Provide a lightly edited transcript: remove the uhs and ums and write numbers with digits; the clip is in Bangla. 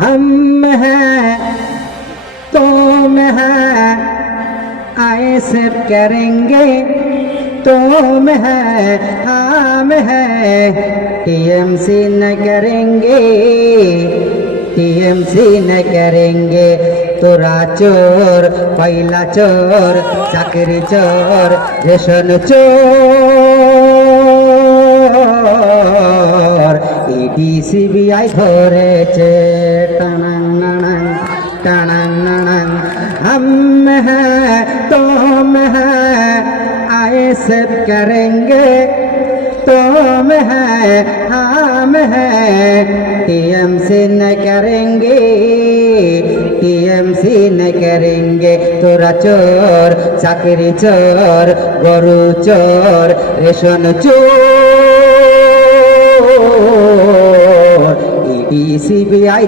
हम हैं तुम हैं आए सिर्फ करेंगे तुम हैं हम हैं टीएमसी न करेंगे टीएमसी न करेंगे তোরা চোর পয়লা চোর চাকরি চোর রেশন চোর ইডি সিবিআই ধরেছে টানাং নানাং টানাং নানাং हम हैं तुम हैं आए सब करेंगे तुम हैं हम हैं टीएमसी न करेंगे टीएमसी न करेंगे তোরা চোর চাকরি চোর গরু চোর রেশন চোর ইডি সিবিআই